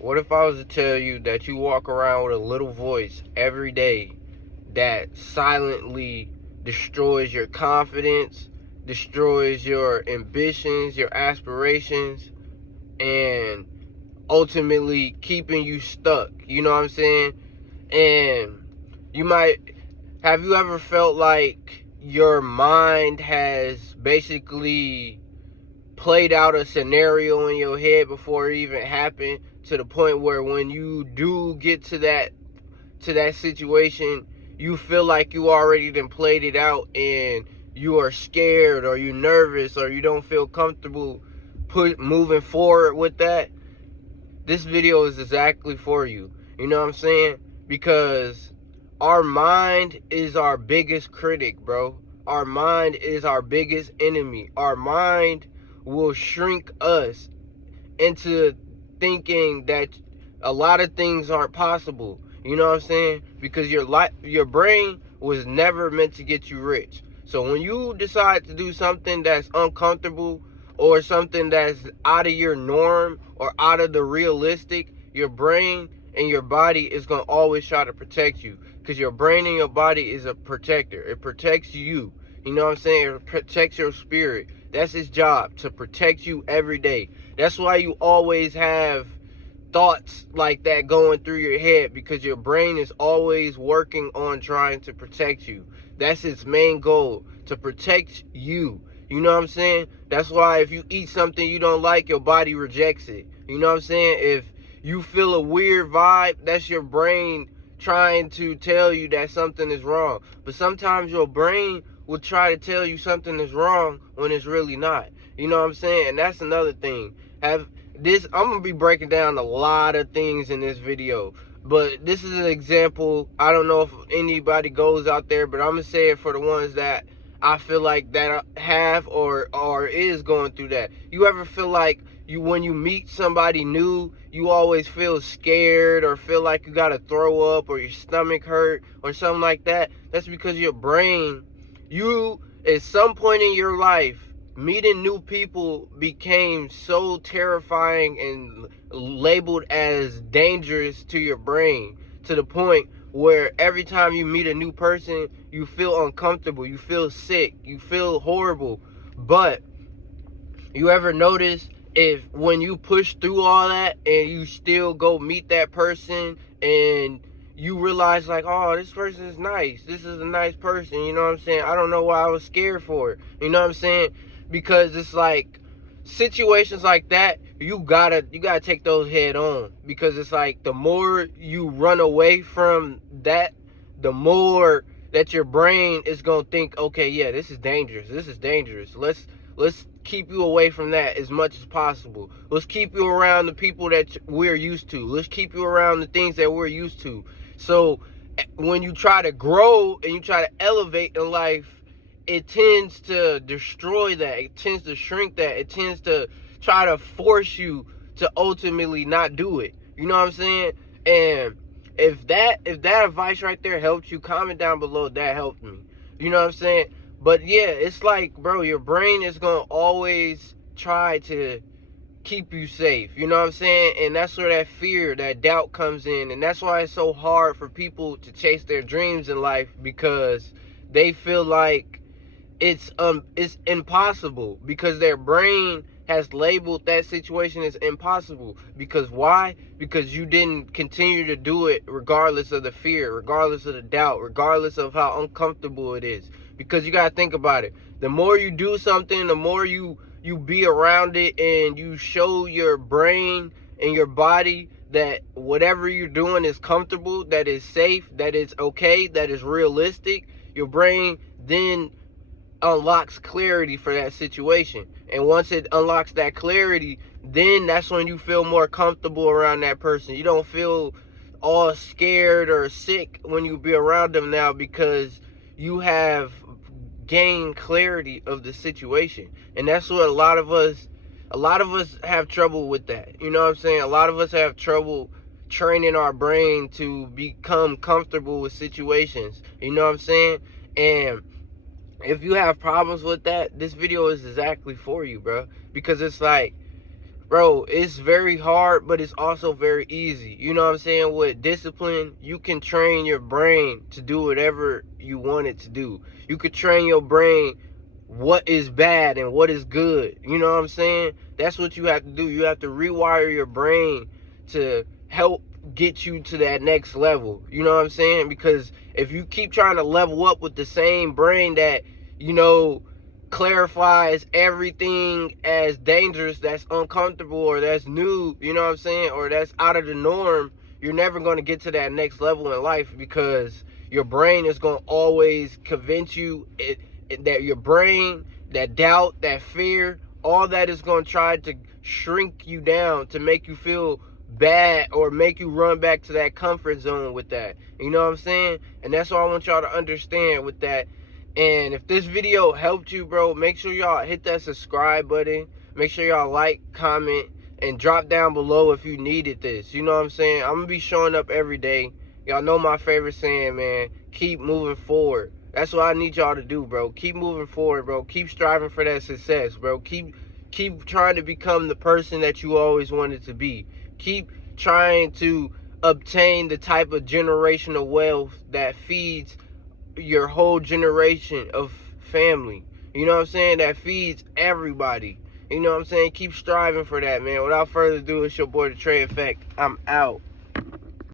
What if I was to tell you that you walk around with a little voice every day that silently destroys your confidence, destroys your ambitions, your aspirations, and ultimately keeping you stuck? You know what I'm saying? And you might have you ever felt like your mind has basically played out a scenario in your head before it even happened, to the point where when you do get to that situation, you feel like you already done played it out, and you are scared, or you nervous, or you don't feel comfortable moving forward with that? This video is exactly for you. You know what I'm saying? Because our mind is our biggest critic, bro. Our mind is our biggest enemy. Our mind will shrink us into thinking that a lot of things aren't possible. You know what I'm saying? Because your brain was never meant to get you rich. So when you decide to do something that's uncomfortable, or something that's out of your norm or out of the realistic, your brain and your body is going to always try to protect you, because your brain and your body is a protector. It protects you. You know what I'm saying? It protects your spirit. That's its job, to protect you every day. That's why you always have thoughts like that going through your head, because your brain is always working on trying to protect you. That's its main goal, to protect you. You know what I'm saying? That's why if you eat something you don't like, your body rejects it. You know what I'm saying? If you feel a weird vibe, that's your brain trying to tell you that something is wrong. But sometimes your brain will try to tell you something is wrong when it's really not. You know what I'm saying? And that's another thing. I'm gonna be breaking down a lot of things in this video, but this is an example. I don't know if anybody goes out there, but I'm gonna say it for the ones that I feel like that have or is going through that. You ever feel like when you meet somebody new, you always feel scared, or feel like you gotta throw up, or your stomach hurt, or something like that? That's because your brain, you at some point in your life, meeting new people became so terrifying and labeled as dangerous to your brain, to the point where every time you meet a new person, you feel uncomfortable, you feel sick, you feel horrible. But you ever notice, if when you push through all that and you still go meet that person, and you realize like, oh, this person is nice, this is a nice person, you know what I'm saying? I don't know why I was scared for it. You know what I'm saying? Because it's like situations like that, you gotta take those head on, because it's like the more you run away from that, the more that your brain is gonna think, okay, yeah, this is dangerous, let's keep you away from that as much as possible. Let's keep you around the people that we're used to. Let's keep you around the things that we're used to. So when you try to grow and you try to elevate in life, it tends to destroy that. It tends to shrink that. It tends to try to force you to ultimately not do it. You know what I'm saying? And if that advice right there helped you, comment down below, that helped me. You know what I'm saying? But yeah, it's like, bro, your brain is going to always try to keep you safe. You know what I'm saying? And that's where that fear, that doubt comes in. And that's why it's so hard for people to chase their dreams in life, because they feel like it's impossible, because their brain has labeled that situation as impossible. Because why? Because you didn't continue to do it regardless of the fear, regardless of the doubt, regardless of how uncomfortable it is. Because you got to think about it. The more you do something, the more you be around it, and you show your brain and your body that whatever you're doing is comfortable, that is safe, that is okay, that is realistic, your brain then unlocks clarity for that situation. And once it unlocks that clarity, then that's when you feel more comfortable around that person. You don't feel all scared or sick when you be around them now, because you have gained clarity of the situation. And that's what a lot of us have trouble with that. You know what I'm saying? A lot of us have trouble training our brain to become comfortable with situations. You know what I'm saying? And if you have problems with that, this video is exactly for you, bro. Because it's like, Bro, it's very hard, but it's also very easy. You know what I'm saying? With discipline, you can train your brain to do whatever you want it to do. You could train your brain what is bad and what is good. You know what I'm saying? That's what you have to do. You have to rewire your brain to help get you to that next level. You know what I'm saying? Because if you keep trying to level up with the same brain that, you know, clarifies everything as dangerous, that's uncomfortable, or that's new, you know what I'm saying, or that's out of the norm, you're never going to get to that next level in life, because your brain is going to always convince you that your brain, that doubt, that fear, all that is going to try to shrink you down to make you feel bad or make you run back to that comfort zone with that. You know what I'm saying? And that's what I want y'all to understand with that. And if this video helped you, bro, make sure y'all hit that subscribe button. Make sure y'all like, comment, and drop down below if you needed this. You know what I'm saying? I'm going to be showing up every day. Y'all know my favorite saying, man. Keep moving forward. That's what I need y'all to do, bro. Keep moving forward, bro. Keep striving for that success, bro. Keep trying to become the person that you always wanted to be. Keep trying to obtain the type of generational wealth that feeds your whole generation of family. You know what I'm saying? That feeds everybody. You know what I'm saying? Keep striving for that, man. Without further ado, it's your boy, the Trey Effect. I'm out.